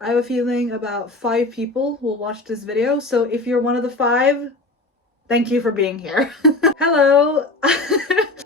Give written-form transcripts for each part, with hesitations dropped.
I have a feeling about 5 people will watch this video, so if you're one of the 5, thank you for being here. Hello!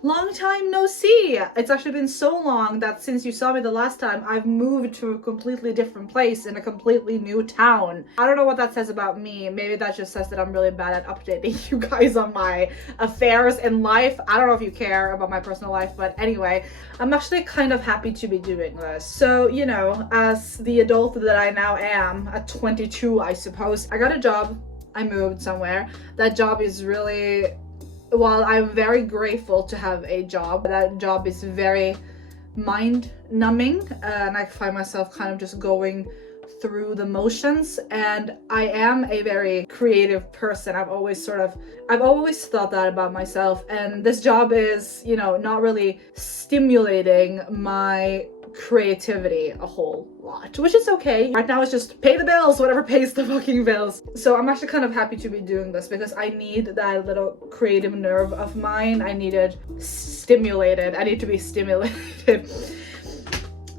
Long time no see! It's actually been so long that since you saw me the last time, I've moved to a completely different place in a completely new town. I don't know what that says about me. Maybe that just says that I'm really bad at updating you guys on my affairs in life. I don't know if you care about my personal life, but anyway, I'm actually kind of happy to be doing this. So, you know, as the adult that I now am, at 22, I suppose, I got a job. I moved somewhere. That job is really, while I'm very grateful to have a job, that job is very mind-numbing, and I find myself kind of just going through the motions. And I am a very creative person. I've always thought that about myself, and this job is, you know, not really stimulating my creativity a whole lot, which is okay. Right now it's just pay the bills, whatever pays the fucking bills. So I'm actually kind of happy to be doing this because I need that little creative nerve of mine. I need it stimulated. I need to be stimulated.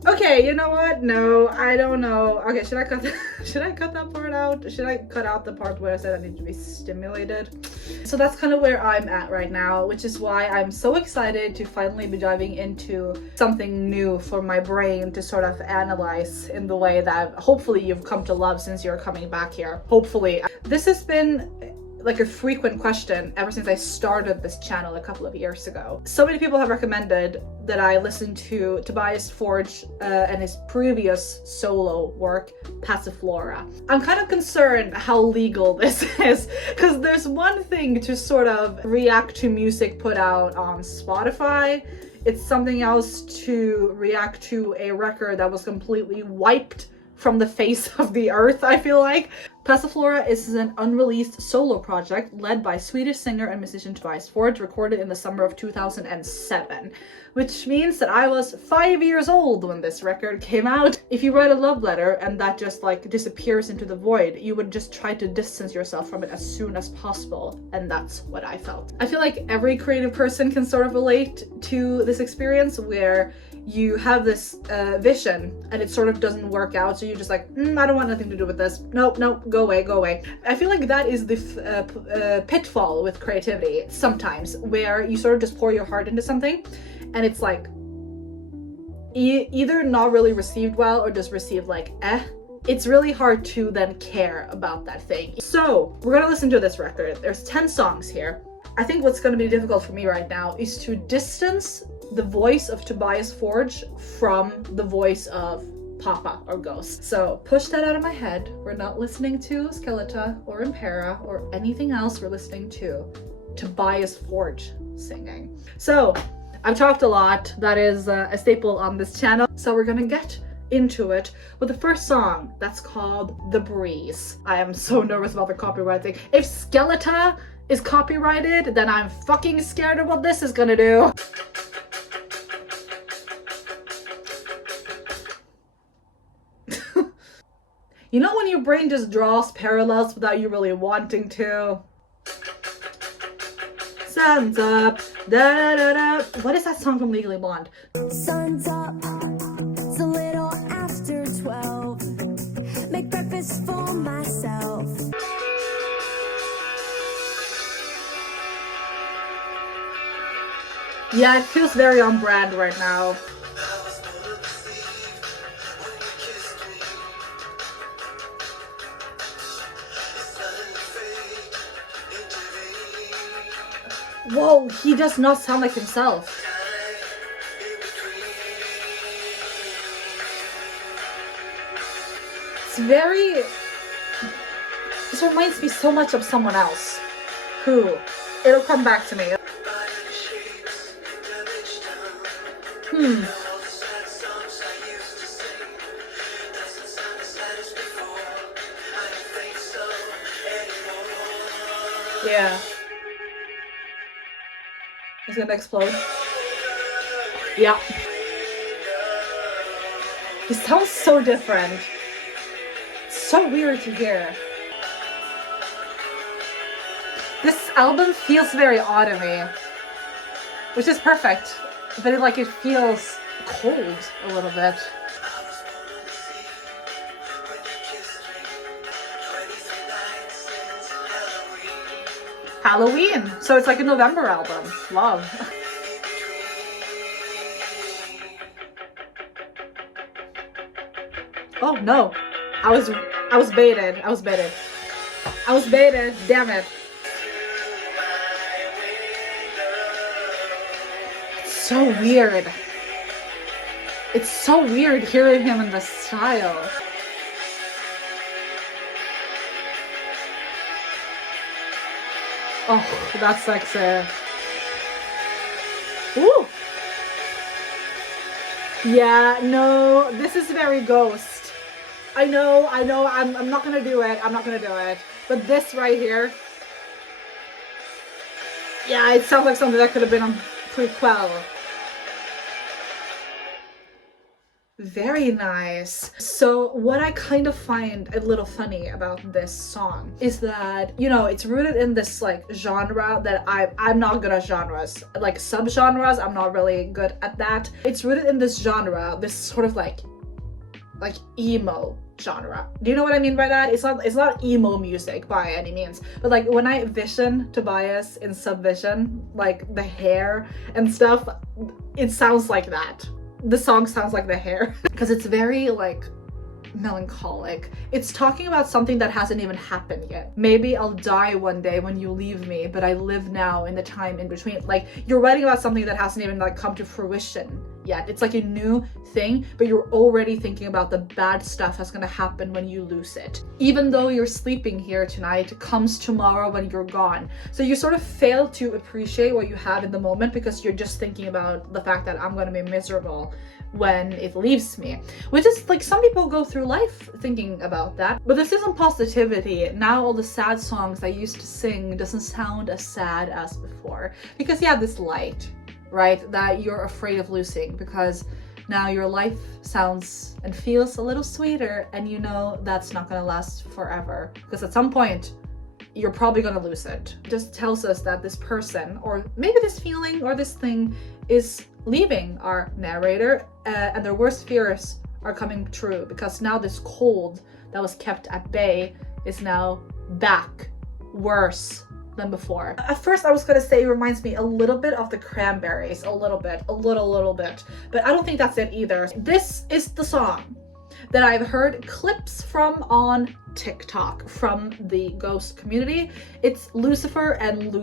Okay, you know what? No, I don't know. Okay, should I cut that part out? Should I cut out the part where I said I need to be stimulated? So that's kind of where I'm at right now, which is why I'm so excited to finally be diving into something new for my brain to sort of analyze in the way that hopefully you've come to love since you're coming back here. Hopefully. This has been like a frequent question ever since I started this channel a couple of years ago. So many people have recommended that I listen to Tobias Forge and his previous solo work, Passiflora. I'm kind of concerned how legal this is, because there's one thing to sort of react to music put out on Spotify. It's something else to react to a record that was completely wiped from the face of the earth, I feel like. Passiflora is an unreleased solo project led by Swedish singer and musician Tobias Forge, recorded in the summer of 2007, which means that I was 5 years old when this record came out. If you write a love letter and that just like disappears into the void, you would just try to distance yourself from it as soon as possible, and that's what I felt. I feel like every creative person can sort of relate to this experience where you have this vision and it sort of doesn't work out, so you're just like, I don't want nothing to do with this. Nope, go away. I feel like that is the pitfall with creativity sometimes, where you sort of just pour your heart into something and it's like either not really received well or just received like it's really hard to then care about that thing. So we're gonna listen to this record. There's 10 songs here. I think what's going to be difficult for me right now is to distance the voice of Tobias Forge from the voice of Papa or Ghost. So push that out of my head. We're not listening to Skeletor or Impera or anything else. We're listening to Tobias Forge singing. So I've talked a lot. That is a staple on this channel. So we're gonna get into it with the first song that's called The Breeze. I am so nervous about the copyright thing. If Skeletor is copyrighted, then I'm fucking scared of what this is gonna do. You know when your brain just draws parallels without you really wanting to? Sun's up, da da da. What is that song from Legally Blonde? Sun's up, it's a little after 12. Make breakfast for myself. Yeah, it feels very on brand right now. Whoa, he does not sound like himself. It's very... This reminds me so much of someone else. Who? It'll come back to me. Yeah. It's gonna explode. Yeah. He sounds so different. It's so weird to hear. This album feels very autumny, which is perfect, but it feels cold a little bit. Halloween. So it's like a November album. Love. Oh no. I was baited. I was baited. I was baited. Damn it. It's so weird. It's so weird hearing him in this style. Oh, that's sexy. Ooh. Yeah, no, this is very Ghost. I know, I'm not gonna do it. I'm not gonna do it. But this right here, yeah, it sounds like something that could have been a prequel. Very nice. So what I kind of find a little funny about this song is that, you know, it's rooted in this like genre that I'm not good at genres. Like subgenres, I'm not really good at that. It's rooted in this genre, this sort of like emo genre. Do you know what I mean by that? It's not emo music by any means, but like when I vision Tobias in Subvision, like the hair and stuff, it sounds like that. The song sounds like the hair because it's very like melancholic. It's talking about something that hasn't even happened yet. Maybe I'll die one day when you leave me, but I live now in the time in between. Like you're writing about something that hasn't even like come to fruition yet. It's like a new thing, but you're already thinking about the bad stuff that's gonna happen when you lose it. Even though you're sleeping here tonight, comes tomorrow when you're gone. So you sort of fail to appreciate what you have in the moment because you're just thinking about the fact that I'm gonna be miserable when it leaves me, which is like some people go through life thinking about that. But this isn't positivity. Now all the sad songs I used to sing doesn't sound as sad as before because you have this light, right, that you're afraid of losing, because now your life sounds and feels a little sweeter, and you know that's not gonna last forever because at some point you're probably gonna lose it. It just tells us that this person, or maybe this feeling or this thing, is leaving our narrator, and their worst fears are coming true because now this cold that was kept at bay is now back, worse than before. At first I was gonna say it reminds me a little bit of the Cranberries, a little bit, but I don't think that's it either. This is the song that I've heard clips from on TikTok from the Ghost community. It's Lucifer and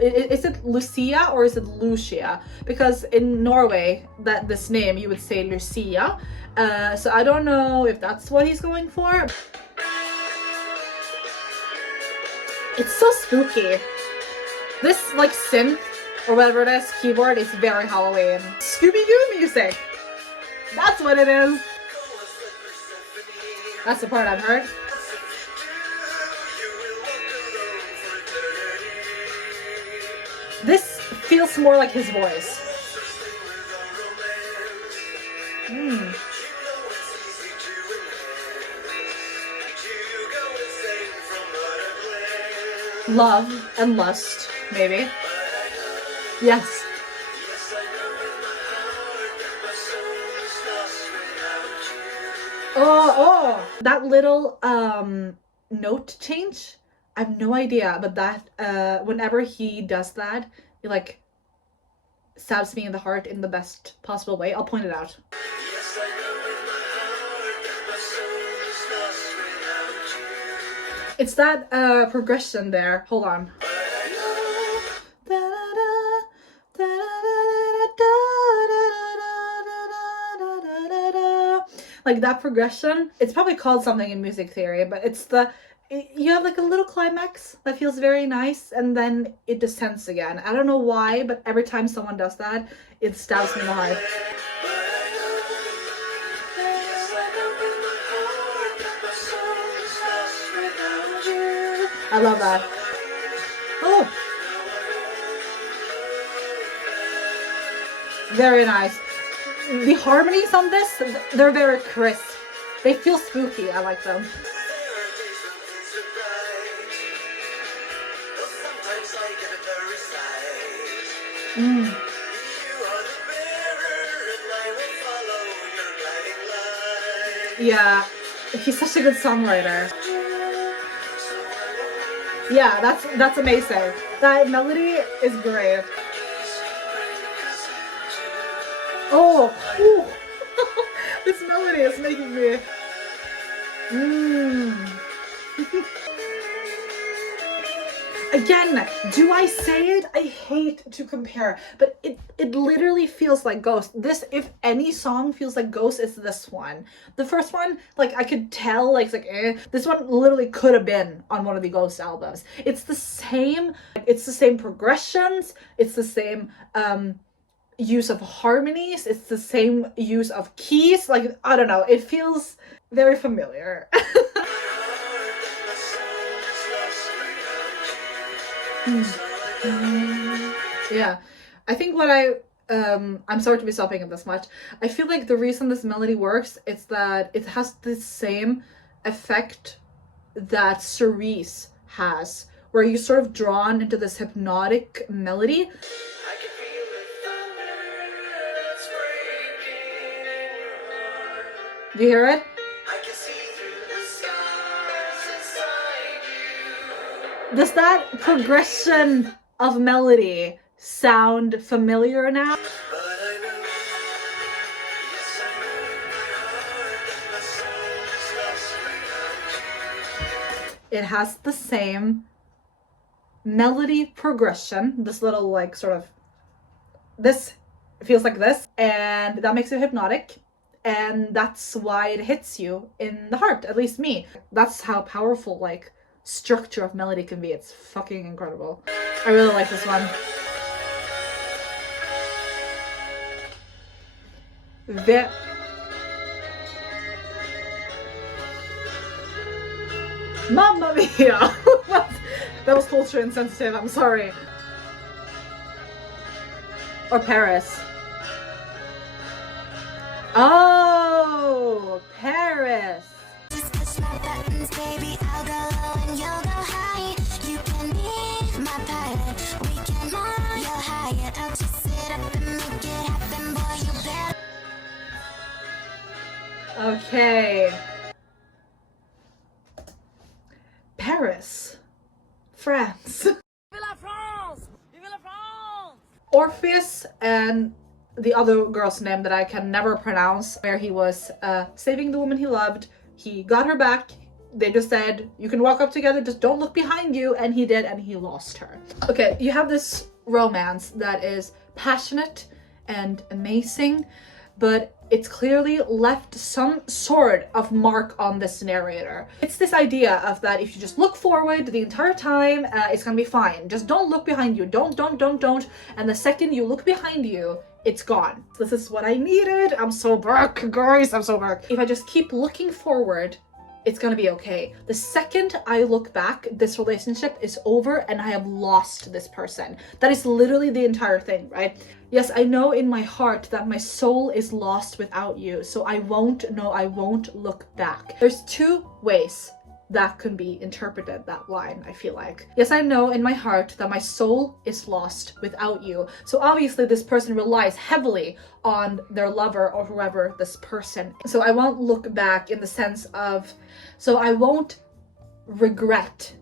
is it Lucia or is it Lucia? Because in Norway, this name you would say Lucia. So I don't know if that's what he's going for. It's so spooky. This like synth or whatever it is, keyboard, is very Halloween. Scooby-Doo music. That's what it is. That's the part I've heard. This feels more like his voice. Love and lust, maybe. Yes. Oh, that little note change, I have no idea, but that whenever he does that, it like stabs me in the heart in the best possible way. I'll point it out. It's that progression there. Hold on. Like that progression, it's probably called something in music theory, but it's you have like a little climax that feels very nice and then it descends again. I don't know why, but every time someone does that, it stabs me in the heart. I love that. Oh, very nice. The harmonies on this, they're very crisp. They feel spooky. I like them. Yeah, he's such a good songwriter. Yeah, that's amazing. That melody is great. Oh, ooh. This melody is making me. Again, do I say it? I hate to compare, but it literally feels like Ghost. This, if any song feels like Ghost, it's this one. The first one, like I could tell, like it's like eh. This one literally could have been on one of the Ghost albums. It's the same progressions. It's the same use of harmonies. It's the same use of keys. Like I don't know. It feels very familiar. Yeah, I think what I'm sorry to be stopping it this much. I feel like the reason this melody works is that it has the same effect that Cerise has, where you're sort of drawn into this hypnotic melody. Do you hear it? Does that progression of melody sound familiar now? It has the same melody progression, this little like sort of, this feels like this, and that makes it hypnotic, and that's why it hits you in the heart, at least me. That's how powerful like structure of melody can be. It's fucking incredible. I really like this one. Mamma mia! That was culture insensitive, I'm sorry. Or Paris. Oh, Paris. Just push my buttons, baby. I'll go low and you'll go high. You can be my pilot. We can fly. You'll hire. I'll just sit up and make it happen, boy. You better. Okay. Paris. France. Vive la France! Vive la France! Orpheus and the other girl's name that I can never pronounce, where he was saving the woman he loved. He got her back. They just said, you can walk up together, just don't look behind you. And he did, and he lost her. Okay, you have this romance that is passionate and amazing, but it's clearly left some sort of mark on this narrator. It's this idea of that if you just look forward the entire time, it's gonna be fine. Just don't look behind you. Don't. And the second you look behind you, it's gone. This is what I needed. I'm so broke, guys. I'm so broke. If I just keep looking forward, it's gonna be okay. The second I look back, this relationship is over and I have lost this person. That is literally the entire thing, right? Yes, I know in my heart that my soul is lost without you, so I won't look back. There's two ways that can be interpreted, that line, I feel like. Yes, I know in my heart that my soul is lost without you. So obviously this person relies heavily on their lover or whoever this person. So I won't look back in the sense of, so I won't regret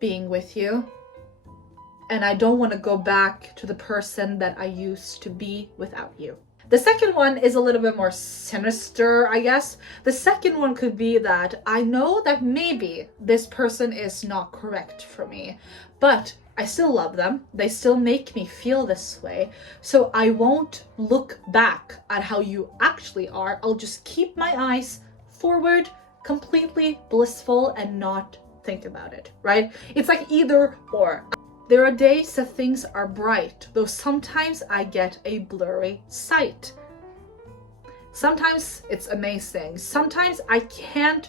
being with you. And I don't want to go back to the person that I used to be without you. The second one is a little bit more sinister, I guess. The second one could be that I know that maybe this person is not correct for me, but I still love them. They still make me feel this way. So I won't look back at how you actually are. I'll just keep my eyes forward, completely blissful, and not think about it, right? It's like either or. There are days that things are bright, though sometimes I get a blurry sight. Sometimes it's amazing. Sometimes I can't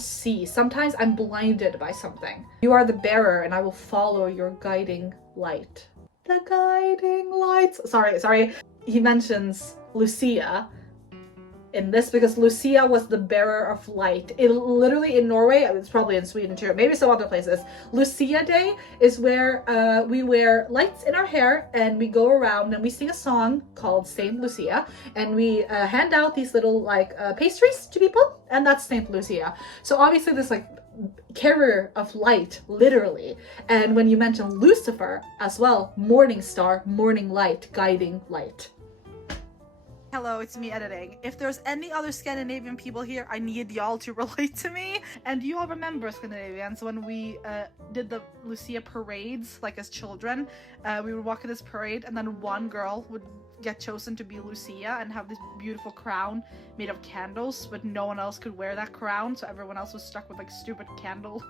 see. Sometimes I'm blinded by something. You are the bearer and I will follow your guiding light. The guiding lights. Sorry. He mentions Lucia in this because Lucia was the bearer of light. It literally in Norway, it's probably in Sweden too, maybe some other places, Lucia Day is where we wear lights in our hair and we go around and we sing a song called Saint Lucia and we hand out these little like pastries to people, and that's Saint Lucia. So obviously this like carrier of light, literally. And when you mention Lucifer as well, morning star, morning light, guiding light. Hello, it's me editing. If there's any other Scandinavian people here, I need y'all to relate to me. And you all remember Scandinavians when we did the Lucia parades, like as children. We would walk in this parade and then one girl would get chosen to be Lucia and have this beautiful crown made of candles, but no one else could wear that crown, so everyone else was stuck with like stupid candle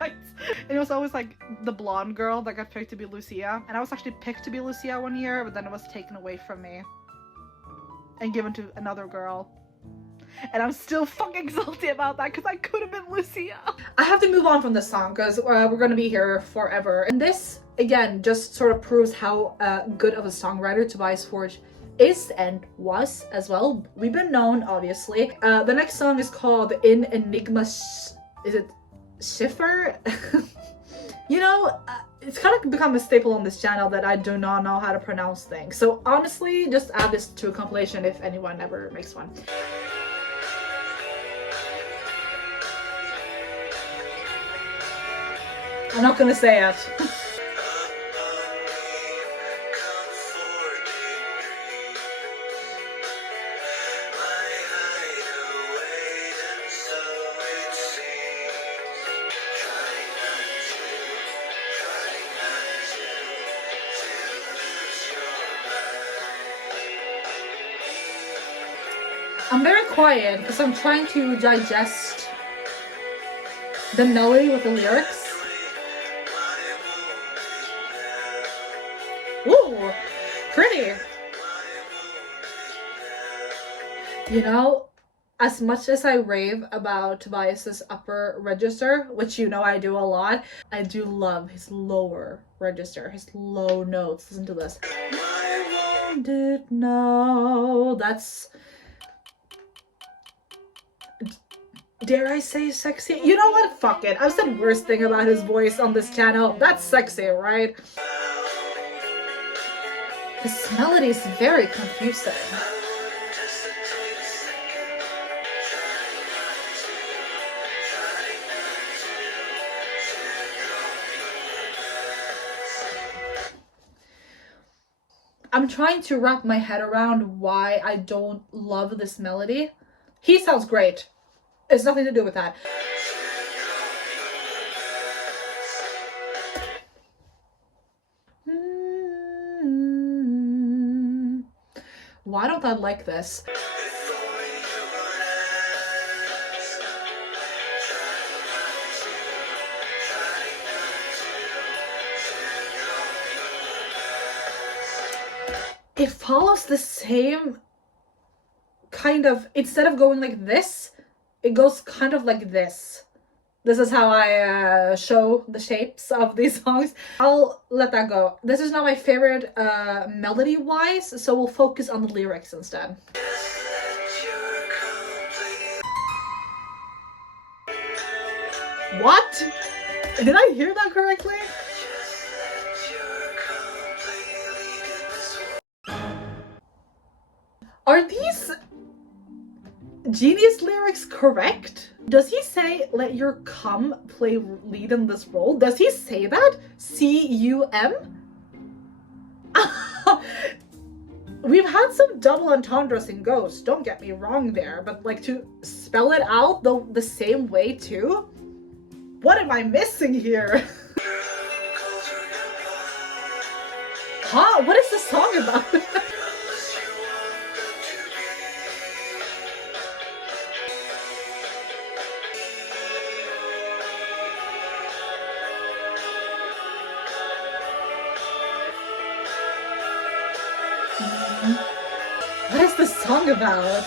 lights. And it was always like the blonde girl that got picked to be Lucia. And I was actually picked to be Lucia one year, but then it was taken away from me and given to another girl. And I'm still fucking salty about that because I could have been Lucia. I have to move on from this song because we're gonna be here forever. And this, again, just sort of proves how good of a songwriter Tobias Forge is and was as well. We've been known, obviously. The next song is called In Enigma. Is it Schiffer? You know, it's kind of become a staple on this channel that I do not know how to pronounce things. So honestly, just add this to a compilation if anyone ever makes one. I'm not gonna say it. I'm very quiet because I'm trying to digest the melody with the lyrics. Ooh, pretty. You know, as much as I rave about Tobias's upper register, which you know I do a lot, I do love his lower register, his low notes. Listen to this. I wanted no. That's, dare I say sexy? You know what? Fuck it. I've said worst thing about his voice on this channel. That's sexy, right? This melody is very confusing. I'm trying to wrap my head around why I don't love this melody. He sounds great. It's nothing to do with that. Why don't I like this? It follows the same kind of, instead of going like this, it goes kind of like this. This is how I show the shapes of these songs. I'll let that go. This is not my favorite melody-wise, so we'll focus on the lyrics instead. What? Did I hear that correctly? Are these Genius lyrics correct? Does he say, let your cum play lead in this role? Does he say that? C-U-M? We've had some double entendres in Ghost, don't get me wrong there, but like to spell it out the same way too? What am I missing here? Huh? What is the song about? What is the song about?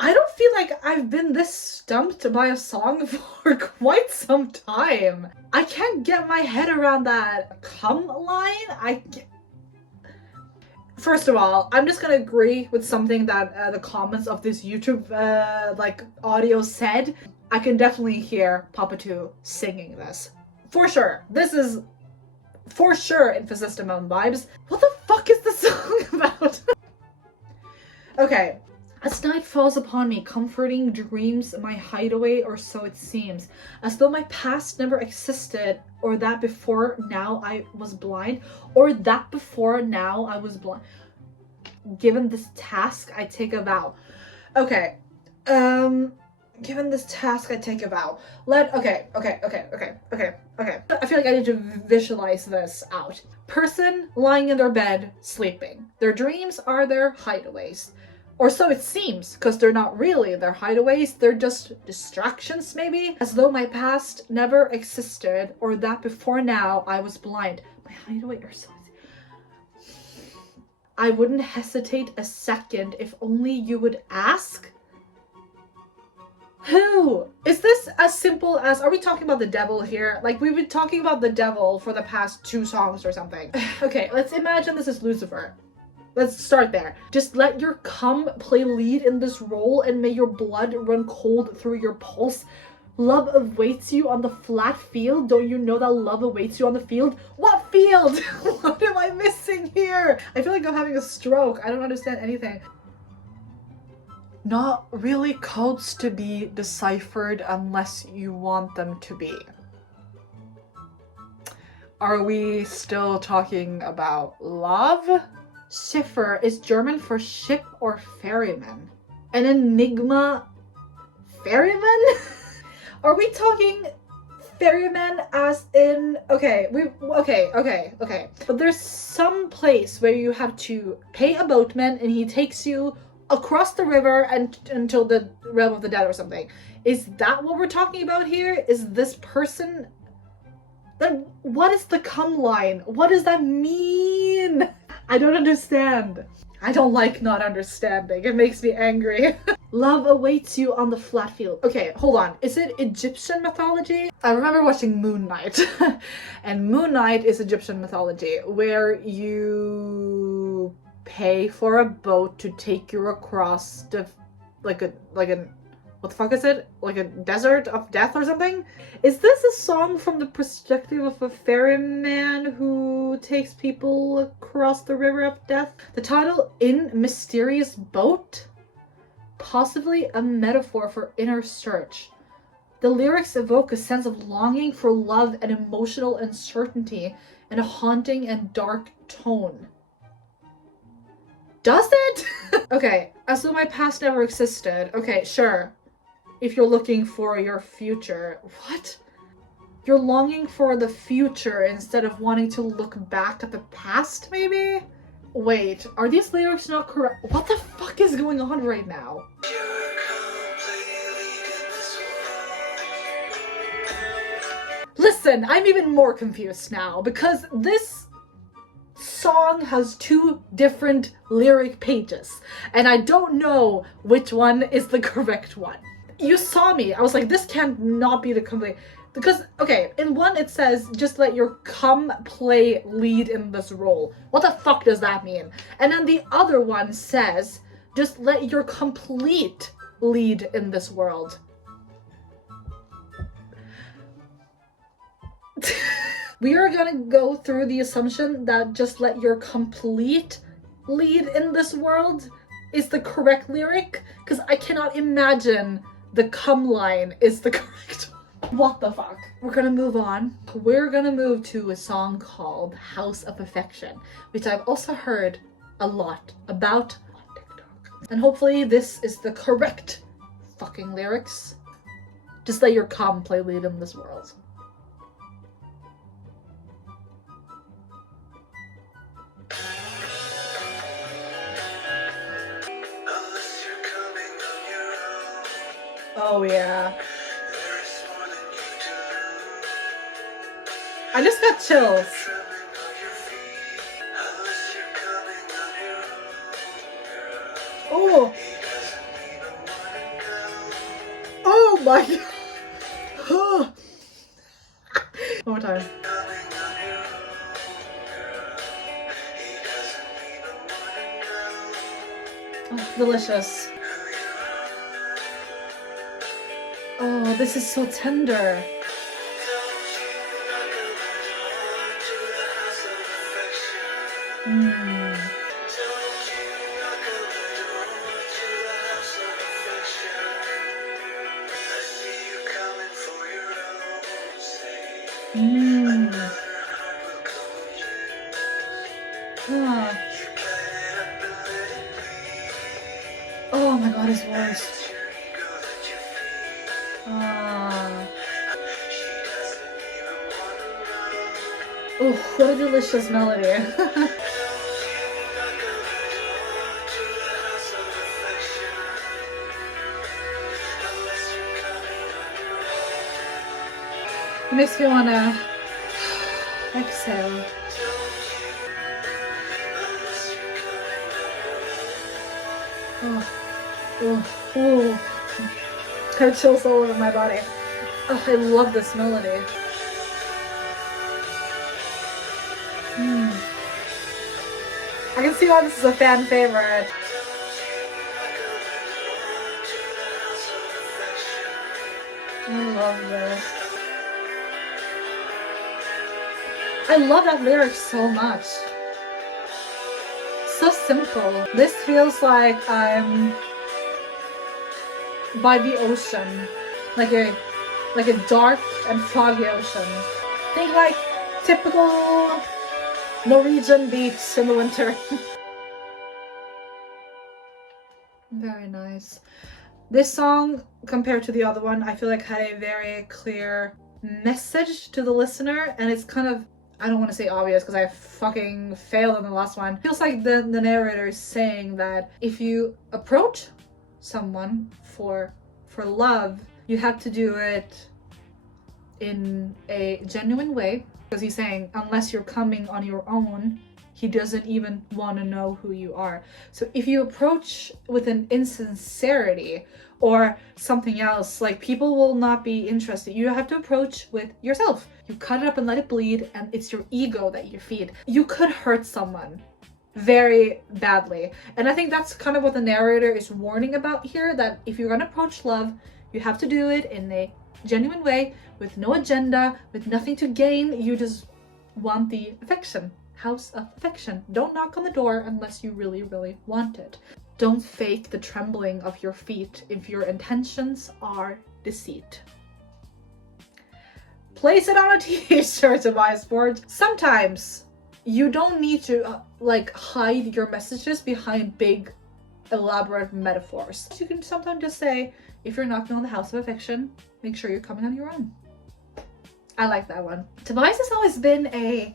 I don't feel like I've been this stumped by a song for quite some time. I can't get my head around that cum line. First of all, I'm just gonna agree with something that the comments of this YouTube like audio said. I can definitely hear Papa 2 singing this. For sure. This is for sure Infosystem vibes. What the fuck is the song about? Okay. As night falls upon me, comforting dreams my hideaway, or so it seems. As though my past never existed, or that before now I was blind, or that before now I was blind. Given this task, I take a vow. Okay. Given this task, I take a vow. Okay. I feel like I need to visualize this out. Person lying in their bed, sleeping. Their dreams are their hideaways. Or so it seems, because they're not really their hideaways, they're just distractions maybe? As though my past never existed, or that before now I was blind. My hideaway or so. I wouldn't hesitate a second if only you would ask. Who? Is this as simple as, are we talking about the devil here? Like, we've been talking about the devil for the past 2 songs or something. Okay, let's imagine this is Lucifer. Let's start there. Just let your cum play lead in this role, and may your blood run cold through your pulse. Love awaits you on the flat field. Don't you know that love awaits you on the field? What field? What am I missing here? I feel like I'm having a stroke. I don't understand anything. Not really codes to be deciphered unless you want them to be. Are we still talking about love? Schiffer is German for ship or ferryman. An Enigma ferryman? Are we talking ferryman as in, okay. But there's some place where you have to pay a boatman and he takes you across the river and until the realm of the dead or something. Is that what we're talking about here? Is this person? Then what is the cum line? What does that mean? I don't understand. I don't like not understanding. It makes me angry. Love awaits you on the flat field. Okay, hold on. Is it Egyptian mythology? I remember watching Moon Knight. And Moon Knight is Egyptian mythology where you pay for a boat to take you across the like a what the fuck is it? Like a desert of death or something? Is this a song from the perspective of a ferryman who takes people across the river of death? The title, In Mysterious Boat? Possibly a metaphor for inner search. The lyrics evoke a sense of longing for love and emotional uncertainty in a haunting and dark tone. Does it? Okay, as though my past never existed. Okay, sure. If you're looking for your future. What? You're longing for the future instead of wanting to look back at the past, maybe? Wait, are these lyrics not correct? What the fuck is going on right now? Listen, I'm even more confused now because this song has 2 different lyric pages and I don't know which one is the correct one. You saw me. I was like, this can't not be the complete. Because, okay, in one it says, just let your cum play lead in this role. What the fuck does that mean? And then the other one says, just let your complete lead in this world. We are gonna go through the assumption that just let your complete lead in this world is the correct lyric, because I cannot imagine the cum line is the correct one. What the fuck? We're gonna move on. We're gonna move to a song called House of Affection, which I've also heard a lot about on TikTok. And hopefully this is the correct fucking lyrics. Just let your cum play lead in this world. Oh yeah. I just got chills. Oh. Oh my god. Oh. One more time. Oh, delicious. Oh, this is so tender. Mm. Ah. Oh my god, his voice. Ah. Oh, what a delicious melody. It makes me wanna exhale. Oh, oh, oh. Got chills all over my body. Oh, I love this melody. I can see why this is a fan favorite. I love this. I love that lyric so much. So simple. This feels like I'm by the ocean, like a dark and foggy ocean. Think like typical Norwegian beach in the winter. Very nice. This song, compared to the other one, I feel like had a very clear message to the listener, and it's kind of, I don't want to say obvious because I fucking failed in the last one. It feels like the narrator is saying that if you approach someone for love, you have to do it in a genuine way, because he's saying unless you're coming on your own, he doesn't even want to know who you are. So if you approach with an insincerity or something else, like, people will not be interested. You have to approach with yourself. You cut it up and let it bleed, and it's your ego that you feed. You could hurt someone very badly. And I think that's kind of what the narrator is warning about here, that if you're gonna approach love, you have to do it in a genuine way, with no agenda, with nothing to gain. You just want the affection. House of affection. Don't knock on the door unless you really, really want it. Don't fake the trembling of your feet if your intentions are deceit. Place it on a t-shirt, Tobias Forge. Sometimes you don't need to hide your messages behind big, elaborate metaphors. You can sometimes just say, if you're knocking on the house of affection, make sure you're coming on your own. I like that one. Tobias has always been a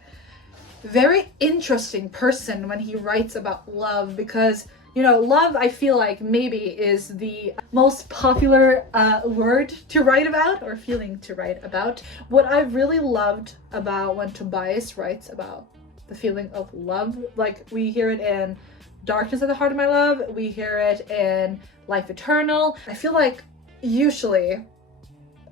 very interesting person when he writes about love, because, you know, love, I feel like maybe is the most popular word to write about, or feeling to write about. What I've really loved about when Tobias writes about the feeling of love, like we hear it in Darkness at the Heart of My Love, we hear it in Life Eternal. I feel like usually,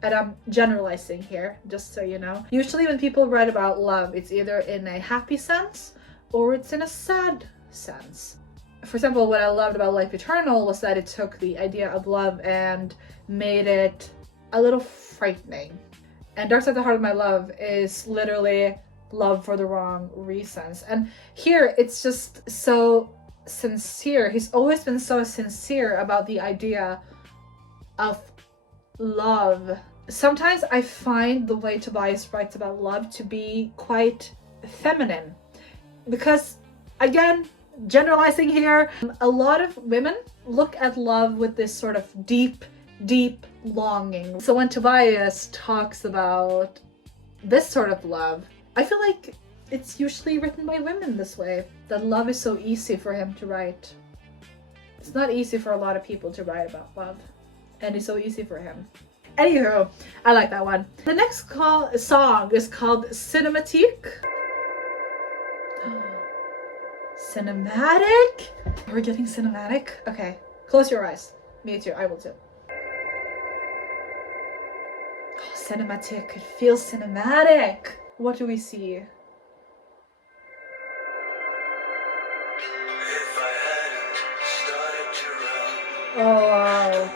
and I'm generalizing here, just so you know, usually when people write about love, it's either in a happy sense or it's in a sad sense. For example, what I loved about Life Eternal was that it took the idea of love and made it a little frightening. And Dark Side of the Heart of My Love is literally love for the wrong reasons. And here it's just so sincere. He's always been so sincere about the idea of love. Sometimes I find the way Tobias writes about love to be quite feminine, because, again, generalizing here, a lot of women look at love with this sort of deep longing. So when Tobias talks about this sort of love, I feel like it's usually written by women this way, that love is so easy for him to write. It's not easy for a lot of people to write about love, and it's so easy for him. Anywho, I like that one. The next song is called Cinematique. Cinematic? We're getting cinematic? Okay, close your eyes. Me too, I will too. Oh, Cinematic, it feels cinematic. What do we see? Oh, wow.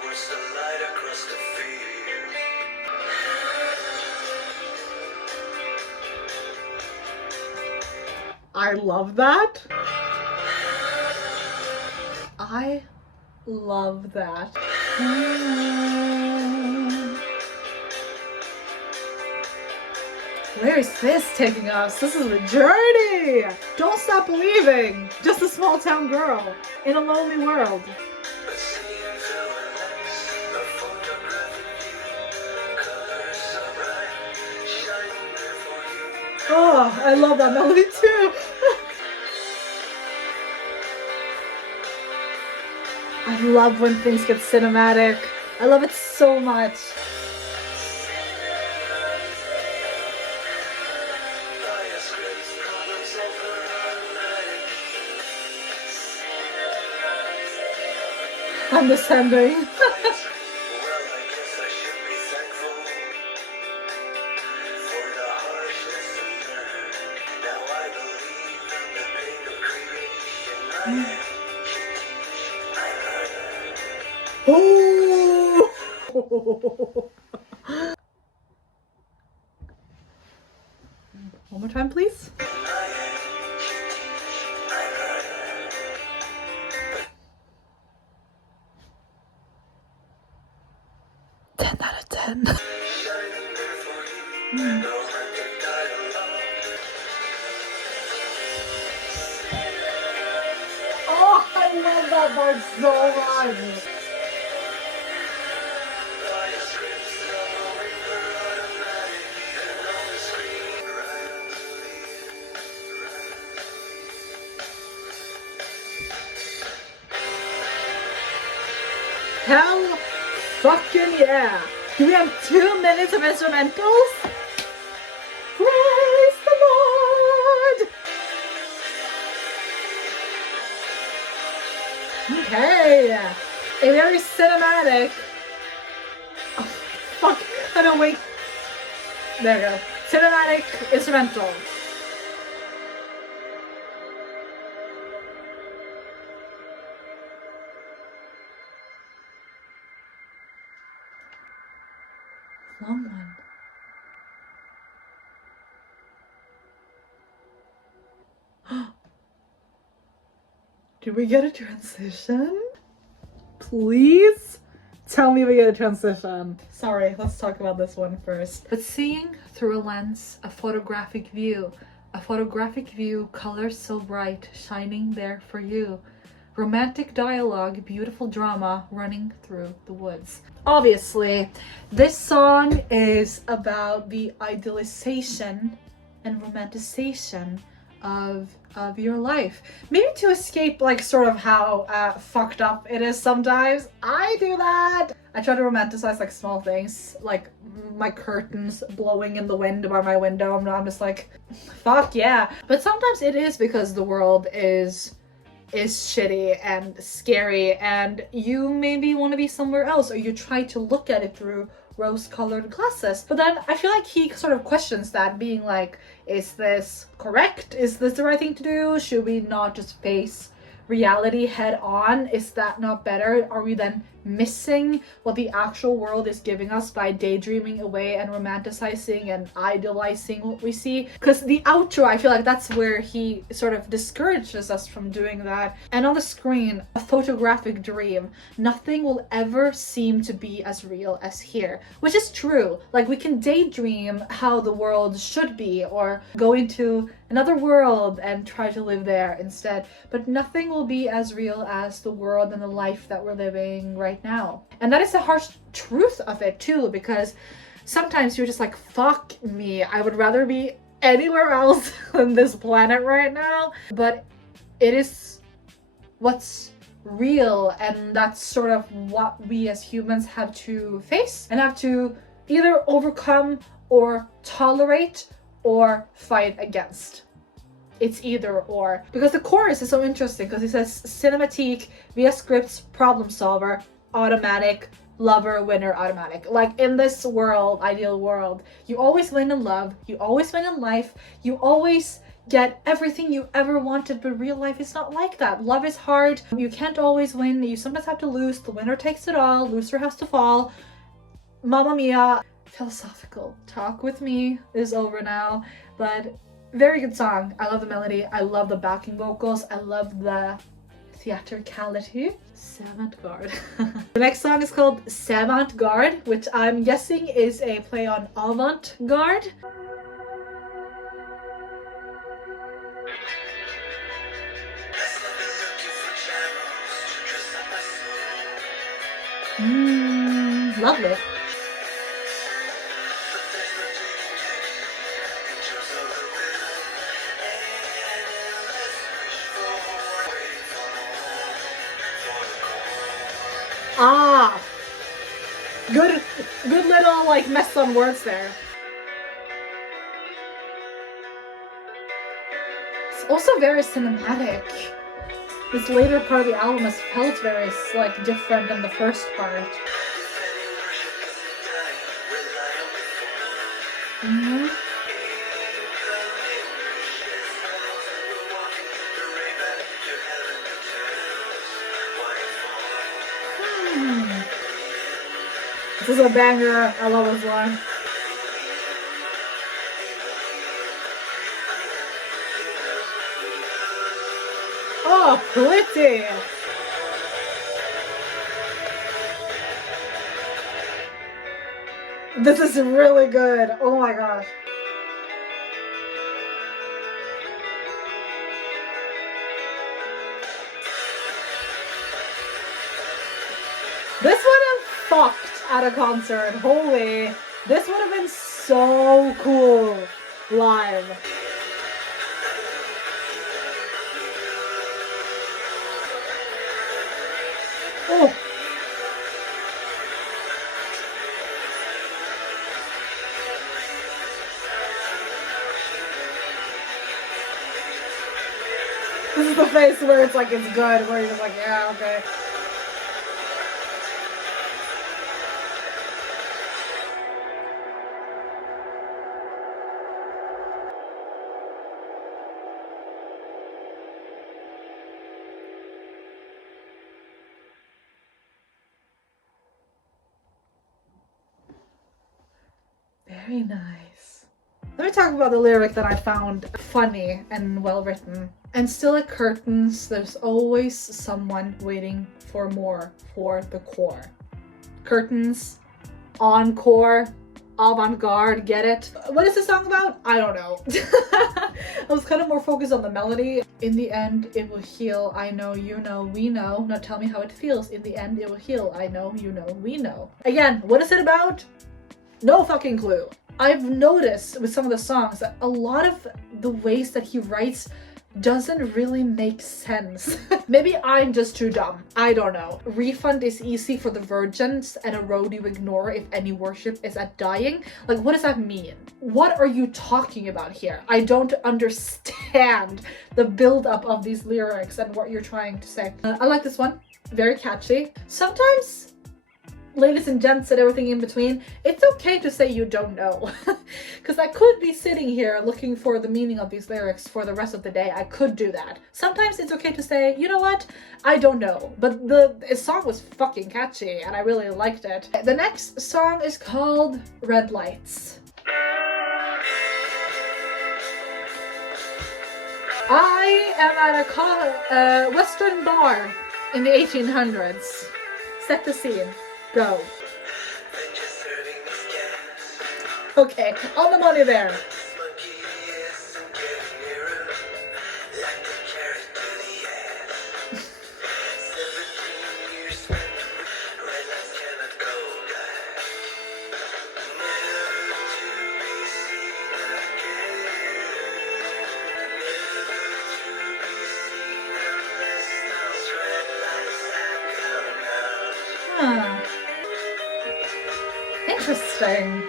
I love that. I love that. Where is this taking us? This is a journey! Don't stop believing! Just a small town girl in a lonely world. Oh, I love that melody too! I love when things get cinematic. I love it so much. I'm descending. Oh! One more time, please. 10 out of 10. Oh, I love that part so much. Hell fucking yeah! Do we have 2 minutes of instrumentals? Praise the Lord! Okay, a very cinematic. Oh, fuck! I don't wait. There we go. Cinematic instrumental. Long one. Did we get a transition? Please tell me we get a transition. Sorry, let's talk about this one first. But seeing through a lens, a photographic view, color so bright, shining there for you. Romantic dialogue, beautiful drama running through the woods. Obviously, this song is about the idealization and romanticization of your life. Maybe to escape like sort of how fucked up it is sometimes. I do that. I try to romanticize like small things, like my curtains blowing in the wind by my window. I'm just like, fuck yeah. But sometimes it is because the world is shitty and scary and you maybe want to be somewhere else, or you try to look at it through rose-colored glasses. But then I feel like he sort of questions that, being like, is this correct? Is this the right thing to do? Should we not just face reality head on? Is that not better? Are we then missing what the actual world is giving us by daydreaming away and romanticizing and idealizing what we see? Because the outro, I feel like that's where he sort of discourages us from doing that. And on the screen, a photographic dream. Nothing will ever seem to be as real as here, which is true. Like, we can daydream how the world should be, or go into another world and try to live there instead, but nothing will be as real as the world and the life that we're living right now. And that is the harsh truth of it too, because sometimes you're just like, fuck me, I would rather be anywhere else than this planet right now. But it is what's real, and that's sort of what we as humans have to face and have to either overcome or tolerate or fight against. It's either or. Because the chorus is so interesting, because he says Cinematique via scripts, problem solver, automatic, lover, winner, automatic. Like, in this world, ideal world, you always win in love, you always win in life, you always get everything you ever wanted, but real life is not like that. Love is hard, you can't always win, you sometimes have to lose, the winner takes it all, loser has to fall. Mamma mia. Philosophical talk with me is over now, but very good song. I love the melody, I love the backing vocals, I love the theatricality. Savant Garde. The next song is called Savant Garde, which I'm guessing is a play on avant garde. Lovely. Ah, good little like mess on words there. It's also very cinematic. This later part of the album has felt very like different than the first part. Mm-hmm. This is a banger. I love this line. Oh, pretty! This is really good. Oh my gosh. This would have fucked at a concert. Holy. This would have been so cool live. Oh. This is the face where it's like, it's good, where you're just like, yeah, okay. Very nice. Let me talk about the lyric that I found funny and well written. And still at curtains, there's always someone waiting for more for the core. Curtains, encore, avant-garde, get it? What is the song about? I don't know. I was kind of more focused on the melody. In the end, it will heal. I know, you know, we know. Now tell me how it feels. In the end, it will heal. I know, you know, we know. Again, what is it about? No fucking clue. I've noticed with some of the songs that a lot of the ways that he writes doesn't really make sense. Maybe I'm just too dumb. I don't know. Refund is easy for the virgins and a road you ignore if any worship is at dying. Like, what does that mean? What are you talking about here? I don't understand the build-up of these lyrics and what you're trying to say. I like this one. Very catchy. Sometimes, ladies and gents and everything in between, it's okay to say you don't know. Because I could be sitting here looking for the meaning of these lyrics for the rest of the day. I could do that. Sometimes it's okay to say, you know what? I don't know. But the song was fucking catchy and I really liked it. The next song is called Red Lights. I am at a Western bar in the 1800s. Set the scene. Go. Okay, on the money there. Huh. Interesting.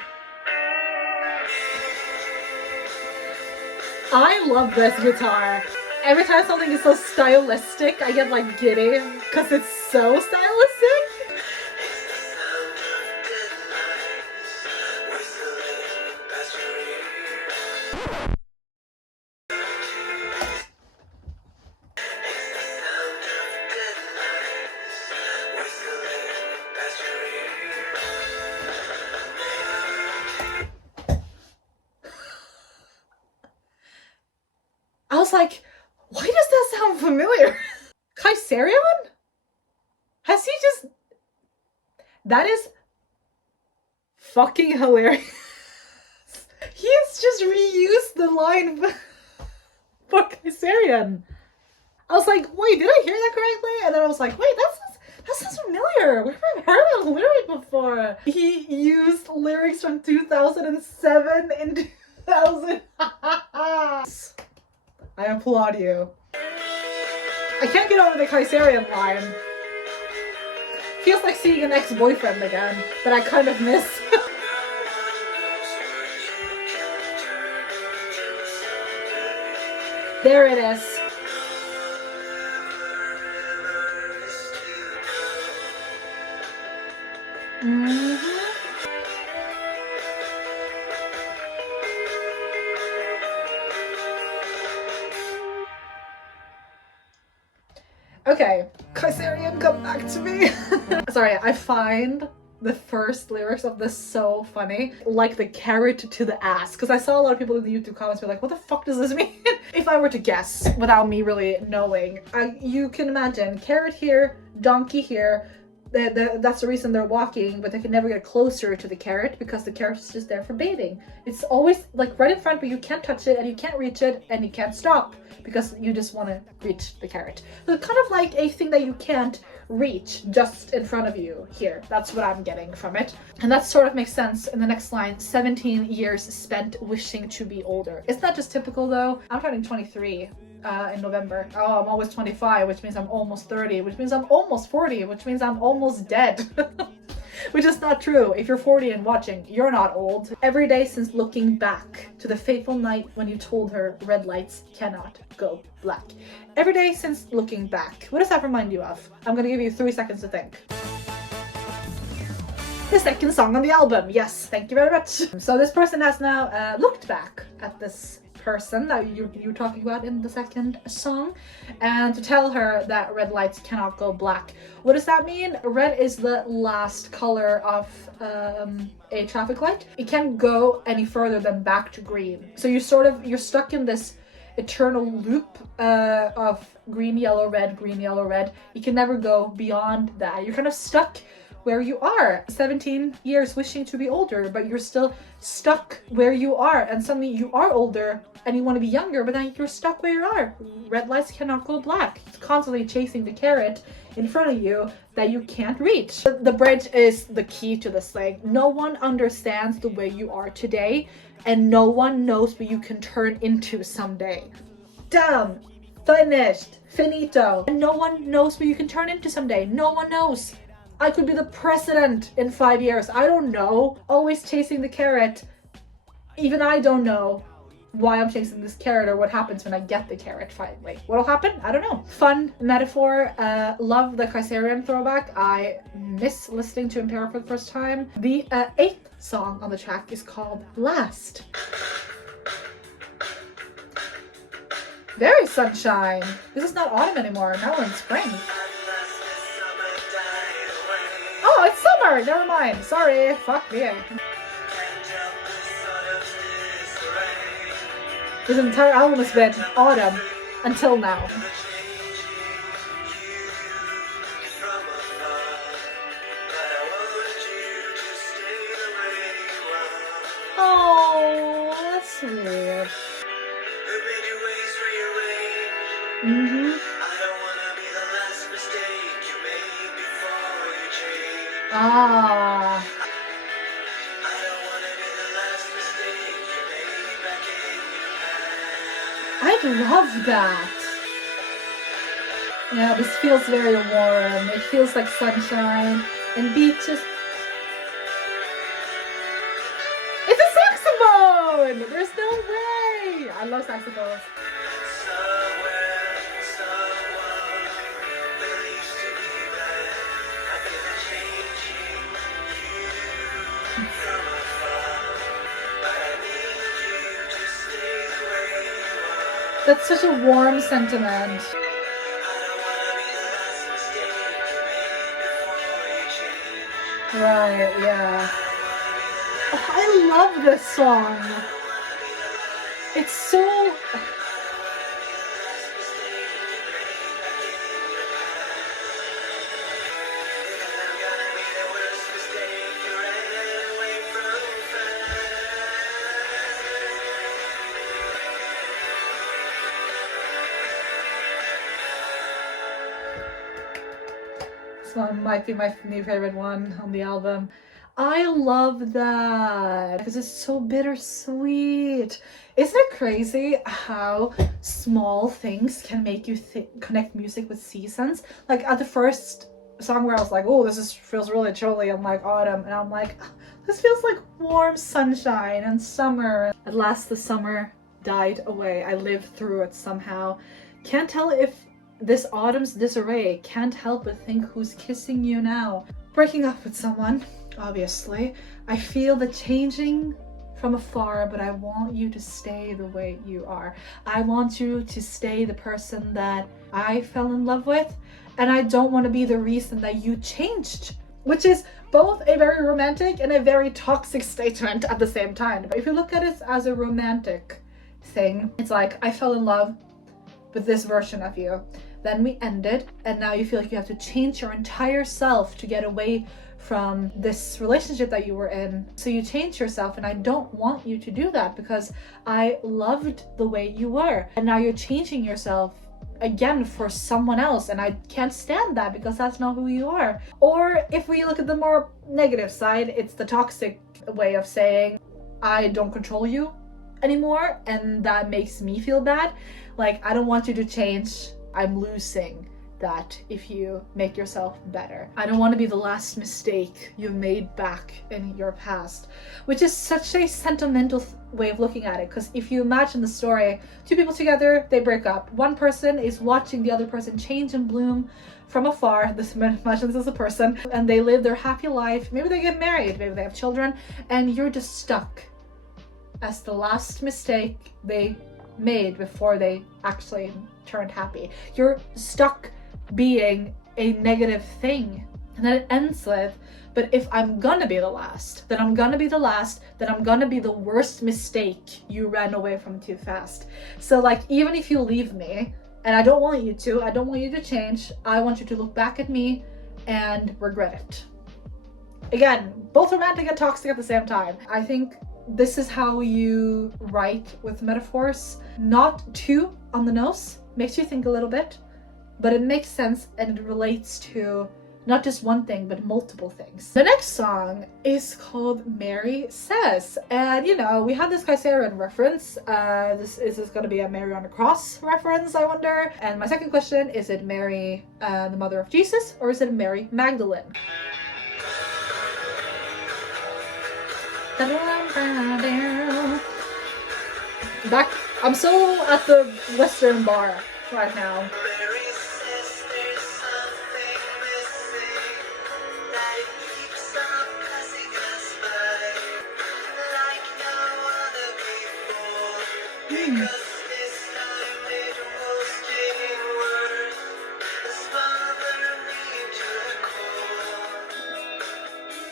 I love this guitar. Every time something is so stylistic, I get like giddy because it's so stylistic. I was like, why does that sound familiar? Kaiserion? Has he just... That is fucking hilarious. He has just reused the line for Kaiserion. I was like, wait, did I hear that correctly? And then I was like, wait, that sounds familiar. Where have I heard of for? He used lyrics from 2007 and 2000. I applaud you. I can't get over the Kaiserian line. Feels like seeing an ex-boyfriend again that I kind of miss. There it is. Okay, Kaiserian, come back to me. Sorry, I find the first lyrics of this so funny. Like the carrot to the ass. Because I saw a lot of people in the YouTube comments be like, what the fuck does this mean? If I were to guess, without me really knowing, you can imagine carrot here, donkey here. That's the reason they're walking, but they can never get closer to the carrot because the carrot is just there for baiting. It's always like right in front, but you can't touch it and you can't reach it and you can't stop because you just want to reach the carrot. So it's kind of like a thing that you can't reach just in front of you here. That's what I'm getting from it. And that sort of makes sense in the next line, 17 years spent wishing to be older. It's not just typical though. I'm turning 23 in November. Oh, I'm always 25, which means I'm almost 30, which means I'm almost 40, which means I'm almost dead. Which is not true. If you're 40 and watching, you're not old. Every day since looking back to the fateful night when you told her red lights cannot go black. Every day since looking back. What does that remind you of? I'm gonna give you 3 seconds to think. The second song on the album. Yes, thank you very much. So this person has now looked back at this person that you were talking about in the second song and to tell her that red lights cannot go black. What does that mean? Red is the last color of a traffic light. It can't go any further than back to green. So you're stuck in this eternal loop of green, yellow, red, green, yellow, red. You can never go beyond that. You're kind of stuck where you are. 17 years wishing to be older, but you're still stuck where you are, and suddenly you are older and you want to be younger, but then you're stuck where you are. Red lights cannot go black. It's constantly chasing the carrot in front of you that you can't reach. The bridge is the key to this thing. No one understands the way you are today, and no one knows what you can turn into someday. Done. Finished. Finito. And no one knows what you can turn into someday. No one knows. I could be the president in 5 years. I don't know. Always chasing the carrot. Even I don't know why I'm chasing this carrot or what happens when I get the carrot finally. What'll happen? I don't know. Fun metaphor. Love the Kaiserian throwback. I miss listening to Impera for the first time. The 8th song on the track is called Last. Very sunshine. This is not autumn anymore. Now we're in spring. Oh, it's summer! Never mind. Sorry. Fuck me. This entire album has been autumn until now. Oh, that's sweet. Ah. I love that. Yeah, this feels very warm. It feels like sunshine and beaches. It's a saxophone! There's no way! I love saxophones. That's such a warm sentiment. Right, yeah. Oh, I love this song. It's so... This one might be my new favorite one on the album. I love that because it's so bittersweet. Isn't it crazy how small things can make you connect music with seasons? Like at the first song where I was like, oh, feels really chilly and like autumn, and I'm like, this feels like warm sunshine and summer. At last the summer died away. I lived through it somehow. Can't tell if this autumn's disarray. Can't help but think, who's kissing you now? Breaking up with someone, obviously. I feel the changing from afar, but I want you to stay the way you are. I want you to stay the person that I fell in love with, and I don't want to be the reason that you changed, which is both a very romantic and a very toxic statement at the same time. But if you look at it as a romantic thing, it's like, I fell in love with this version of you. Then we ended, and now you feel like you have to change your entire self to get away from this relationship that you were in. So you change yourself, and I don't want you to do that because I loved the way you were. And now you're changing yourself again for someone else, and I can't stand that because that's not who you are. Or if we look at the more negative side, it's the toxic way of saying, I don't control you anymore, and that makes me feel bad. Like, I don't want you to change. I'm losing that if you make yourself better. I don't want to be the last mistake you've made back in your past, which is such a sentimental way of looking at it. Because if you imagine the story, two people together, they break up. One person is watching the other person change and bloom from afar. Imagine this as a person, and they live their happy life. Maybe they get married, maybe they have children, and you're just stuck as the last mistake they made before they actually turned happy. You're stuck being a negative thing. And then it ends with, but if I'm gonna be the last, then I'm gonna be the last, then I'm gonna be the worst mistake you ran away from too fast. So like, even if you leave me, and I don't want you to, I don't want you to change, I want you to look back at me and regret it. Again, both romantic and toxic at the same time. I think this is how you write with metaphors. Not too on the nose, makes you think a little bit, but it makes sense and it relates to not just one thing, but multiple things. The next song is called Mary Says. And you know, we had this Kaiserian reference. Is this gonna be a Mary on the Cross reference, I wonder? And my second question, is it Mary, the mother of Jesus, or is it Mary Magdalene? Back, I'm so at the Western bar right now.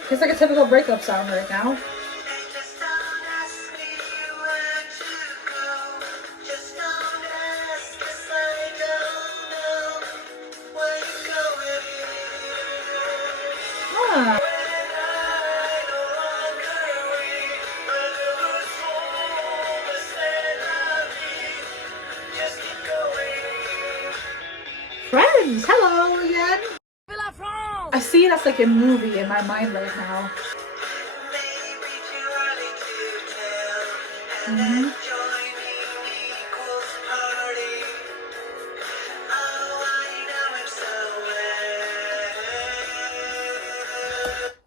It's like a typical breakup song right now. Friends, hello again. I see it as like a movie in my mind right now. Mm-hmm.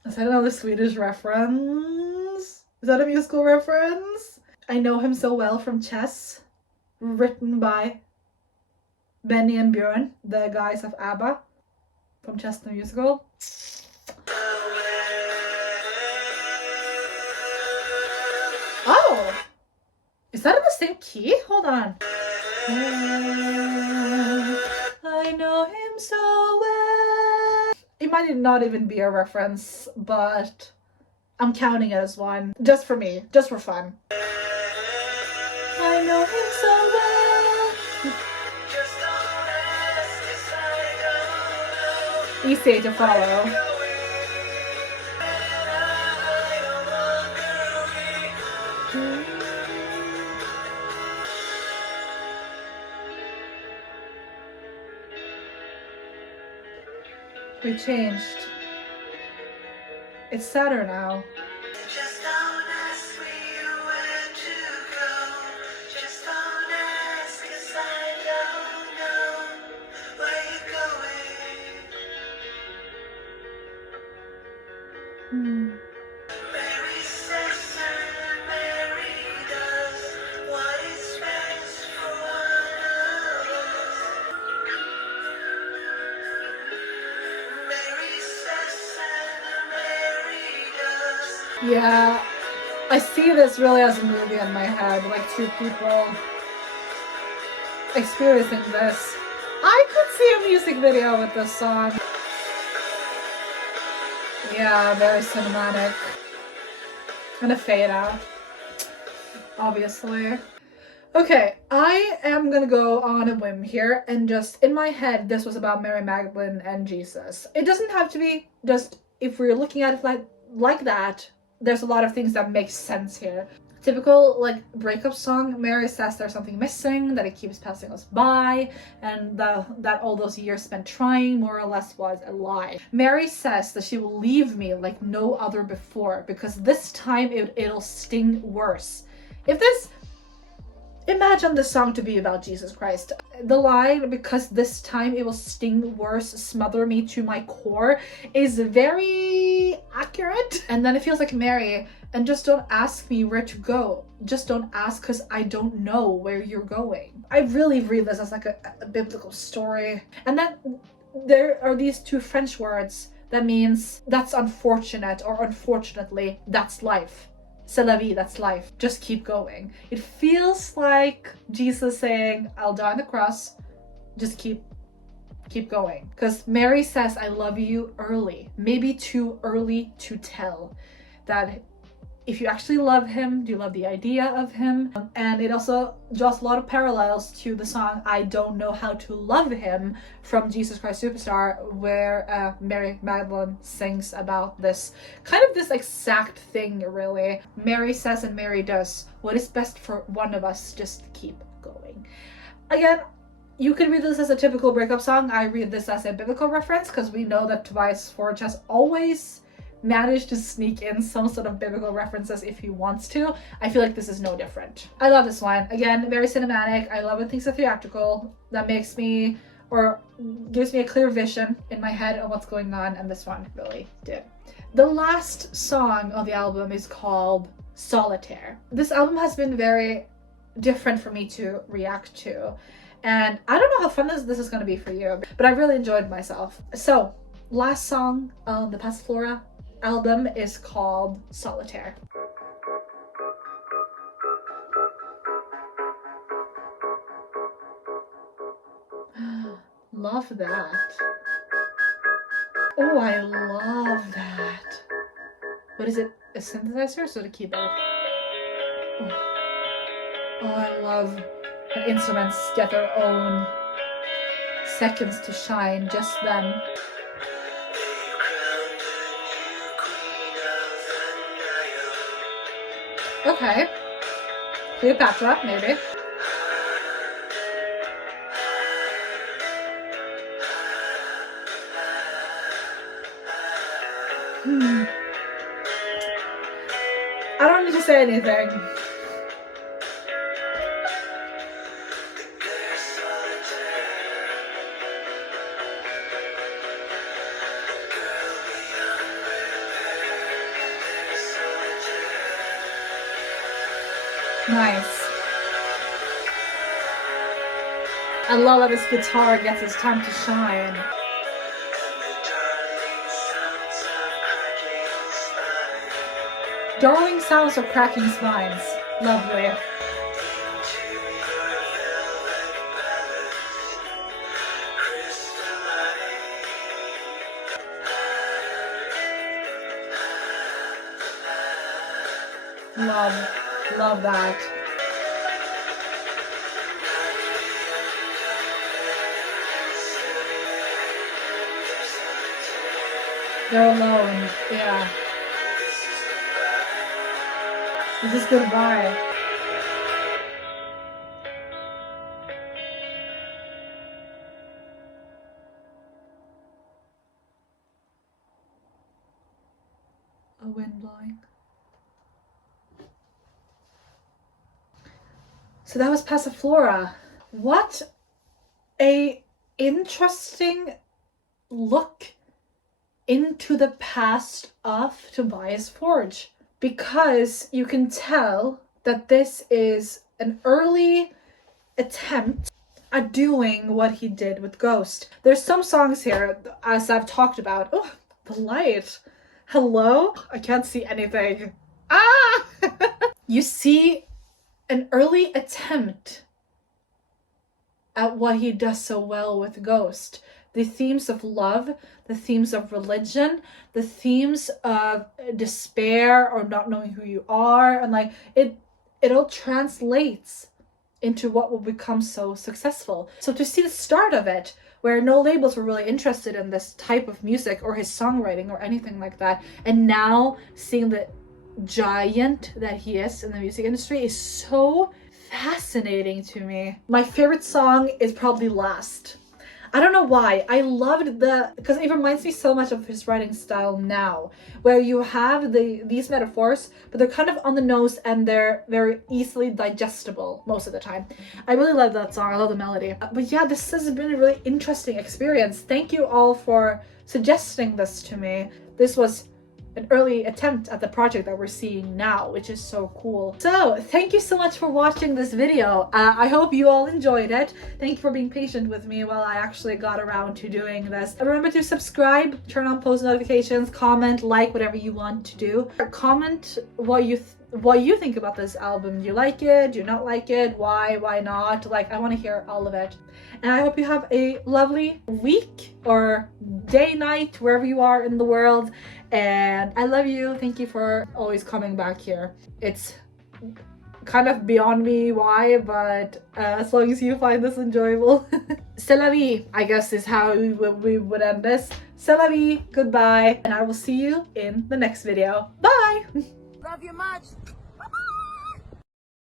Is that another Swedish reference? Is that a musical reference? I know him so well from Chess, written by Benny and Björn, the guys of ABBA, from Chess the Musical. Oh! Is that in the same key? Hold on. I know him so well. It might not even be a reference, but I'm counting it as one. Just for me. Just for fun. I know him so well. Easy to follow. We changed. It's sadder now. Just don't ask me where to go. Just don't ask, 'cause I don't know where you're going. Mary says and Mary does what is best for one of us. Mary says and Mary does. Yeah, I see this really as a movie in my head, like two people experiencing this. I could see a music video with this song. Yeah, very cinematic. And a fade out, obviously. Okay, I am gonna go on a whim here, and just in my head, this was about Mary Magdalene and Jesus. It doesn't have to be just, if we're looking at it like that, there's a lot of things that make sense here. Typical like breakup song, Mary says there's something missing, that it keeps passing us by, and that all those years spent trying more or less was a lie. Mary says that she will leave me like no other before, because this time it'll sting worse. Imagine this song to be about Jesus Christ. The line, because this time it will sting worse, smother me to my core, is very accurate. And then it feels like Mary, and just don't ask me where to go. Just don't ask, because I don't know where you're going. I really read this as like a biblical story. And then there are these two French words that means that's unfortunate, or unfortunately, that's life. C'est la vie, that's life. Just keep going. It feels like Jesus saying, I'll die on the cross, just keep going. Because Mary says, I love you early. Maybe too early to tell. That if you actually love him, do you love the idea of him? And it also draws a lot of parallels to the song I Don't Know How to Love Him from Jesus Christ Superstar, where Mary Magdalene sings about this exact thing, really. Mary says and Mary does what is best for one of us, just keep going. Again, you could read this as a typical breakup song. I read this as a biblical reference, because we know that Tobias Forge has always managed to sneak in some sort of biblical references if he wants to. I feel like this is no different. I love this one. Again, very cinematic. I love when things are theatrical. That makes me, or gives me, a clear vision in my head of what's going on, and this one really did. The last song on the album is called Solitaire. This album has been very different for me to react to, and I don't know how fun this is going to be for you, but I really enjoyed myself. So, last song on the Passiflora album is called Solitaire. Love that. Oh, I love that. What is it? A synthesizer? So the keyboard. Oh, I love when instruments get their own seconds to shine just then. Okay. Cleopatra, maybe. I don't need to say anything. Nice. I love that this guitar gets its time to shine. Darling sounds of cracking spines. Lovely. Love that. They're alone, yeah. This is goodbye. a wind blowing. So that was Passiflora. What a interesting look into the past of Tobias Forge, because you can tell that this is an early attempt at doing what he did with Ghost. There's some songs here, as I've talked about. Oh, the light. Hello? I can't see anything. Ah! You see an early attempt at what he does so well with Ghost. The themes of love, the themes of religion, the themes of despair or not knowing who you are, and like it all translates into what will become so successful. So to see the start of it, where no labels were really interested in this type of music or his songwriting or anything like that, and now seeing the giant that he is in the music industry is so fascinating to me. My favorite song is probably Last. I don't know why. I loved because it reminds me so much of his writing style now, where you have these metaphors, but they're kind of on the nose and they're very easily digestible most of the time. I really love that song. I love the melody. But yeah, this has been a really interesting experience. Thank you all for suggesting this to me. This was an early attempt at the project that we're seeing now, which is so cool. So thank you so much for watching this video. I hope you all enjoyed it. Thank you for being patient with me while I actually got around to doing this. Remember to subscribe, turn on post notifications, comment, like, whatever you want to do. Comment what you think about this album. Do you like it? Do you not like it? Why not? Like, I want to hear all of it. And I hope you have a lovely week or day, night, wherever you are in the world. And I love you. Thank you for always coming back here. It's kind of beyond me why, but as long as you find this enjoyable. C'est la vie, I guess, is how we would end this. C'est la vie, goodbye, and I will see you in the next video. Bye! Love you much.